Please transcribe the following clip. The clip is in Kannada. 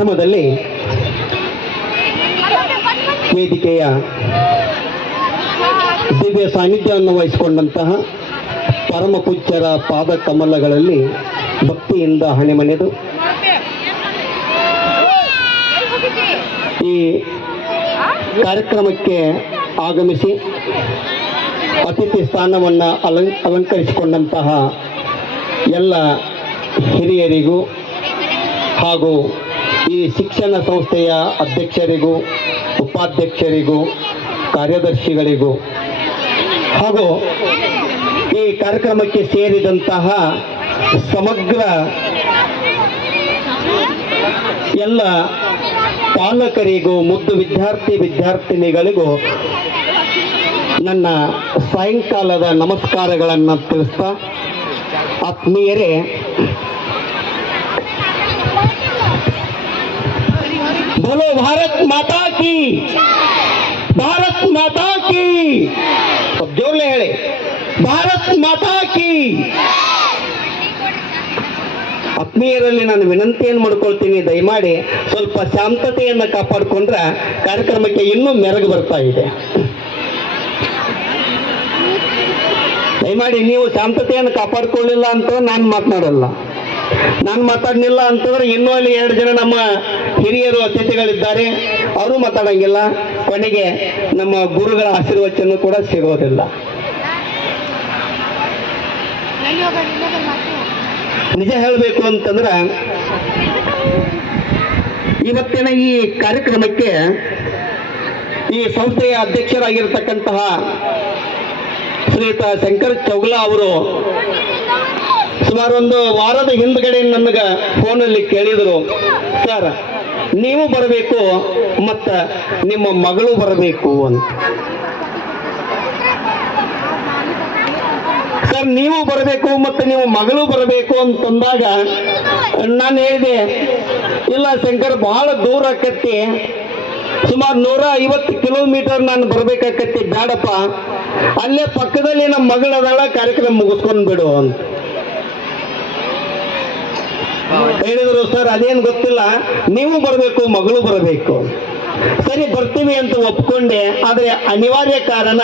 ಪ್ರಥಮದಲ್ಲಿ ವೇದಿಕೆಯ ದಿವ್ಯ ಸಾನ್ನಿಧ್ಯವನ್ನು ವಹಿಸಿಕೊಂಡಂತಹ ಪರಮ ಪೂಜ್ಯರ ಪಾದ ಕಮಲಗಳಲ್ಲಿ ಭಕ್ತಿಯಿಂದ ಹಣೆಮಣೆದು ಈ ಕಾರ್ಯಕ್ರಮಕ್ಕೆ ಆಗಮಿಸಿ ಅತಿಥಿ ಸ್ಥಾನವನ್ನು ಅಲಂಕರಿಸಿಕೊಂಡಂತಹ ಎಲ್ಲ ಹಿರಿಯರಿಗೂ ಹಾಗೂ ಈ ಶಿಕ್ಷಣ ಸಂಸ್ಥೆಯ ಅಧ್ಯಕ್ಷರಿಗೂ ಉಪಾಧ್ಯಕ್ಷರಿಗೂ ಕಾರ್ಯದರ್ಶಿಗಳಿಗೂ ಹಾಗೂ ಈ ಕಾರ್ಯಕ್ರಮಕ್ಕೆ ಸೇರಿದಂತಹ ಸಮಗ್ರ ಎಲ್ಲ ಪಾಲಕರಿಗೂ ಮುದ್ದು ವಿದ್ಯಾರ್ಥಿನಿಗಳಿಗೂ ನನ್ನ ಸಾಯಂಕಾಲದ ನಮಸ್ಕಾರಗಳನ್ನು ತಿಳಿಸ್ತಾ, ಆತ್ಮೀಯರೇ, बोलो भारत माता की, भारत माता की, सब जोर ले ಹೇಳಿ, ಭಾರತ್ ಮಾತಾ ಕಿ. ಆತ್ಮೀಯರಲ್ಲಿ ನಾನು ವಿನಂತಿಯನ್ನು ಮಾಡ್ಕೊಳ್ತೀನಿ, ದಯಮಾಡಿ ಸ್ವಲ್ಪ ಶಾಂತತೆಯನ್ನು ಕಾಪಾಡಿಕೊಂಡ್ರೆ ಕಾರ್ಯಕ್ರಮಕ್ಕೆ ಇನ್ನೂ ಮೆರುಗು ಬರ್ತಾ ಇದೆ. ದಯಮಾಡಿ ನೀವು ಶಾಂತತೆಯನ್ನು ಕಾಪಾಡಿಕೊಳ್ಳಿಲ್ಲ ಅಂತ ನಾನು ಮಾತನಾಡಲ್ಲ. ನಾನು ಮಾತಾಡಲಿಲ್ಲ ಅಂತಂದ್ರೆ ಇನ್ನೂ ಅಲ್ಲಿ 2 ಜನ ನಮ್ಮ ಹಿರಿಯರು ಅತಿಥಿಗಳಿದ್ದಾರೆ, ಅವರು ಮಾತಾಡಂಗಿಲ್ಲ. ಕೊನೆಗೆ ನಮ್ಮ ಗುರುಗಳ ಆಶೀರ್ವಚನ ಕೂಡ ಸಿಗೋದಿಲ್ಲ. ನಿಜ ಹೇಳಬೇಕು ಅಂತಂದ್ರೆ ಇವತ್ತಿನ ಈ ಕಾರ್ಯಕ್ರಮಕ್ಕೆ ಈ ಸಂಸ್ಥೆಯ ಅಧ್ಯಕ್ಷರಾಗಿರ್ತಕ್ಕಂತಹ ಶ್ರೀಯುತ ಶಂಕರ್ ಚೌಗಲ ಅವರು ಸುಮಾರು 1 ವಾರದ ಹಿಂದ್ಗಡೆ ನನಗೆ ಫೋನಲ್ಲಿ ಕೇಳಿದರು, ಸರ್ ನೀವು ಬರಬೇಕು ಮತ್ತು ನಿಮ್ಮ ಮಗಳು ಬರಬೇಕು ಅಂತ. ಸರ್ ನೀವು ಬರಬೇಕು ಮತ್ತು ನಿಮ್ಮ ಮಗಳು ಬರಬೇಕು ಅಂತಂದಾಗ ನಾನು ಹೇಳಿದೆ, ಇಲ್ಲ ಶಂಕರ್, ಬಹಳ ದೂರ ಆಕತ್ತಿ, ಸುಮಾರು 150 ಕಿಲೋಮೀಟರ್ ನಾನು ಬರ್ಬೇಕಾಕತ್ತಿ, ಬೇಡಪ್ಪ, ಅಲ್ಲೇ ಪಕ್ಕದಲ್ಲಿ ನಮ್ಮ ಮಗಳದಾಳ, ಕಾರ್ಯಕ್ರಮ ಮುಗಿಸ್ಕೊಂಡು ಬಿಡು ಅಂತ ಹೇಳಿದರು. ಸರ್ ಅದೇನು ಗೊತ್ತಿಲ್ಲ, ನೀವು ಬರಬೇಕು, ಮಗಳು ಬರಬೇಕು. ಸರಿ ಬರ್ತೀವಿ ಅಂತ ಒಪ್ಕೊಂಡೆ, ಆದರೆ ಅನಿವಾರ್ಯ ಕಾರಣ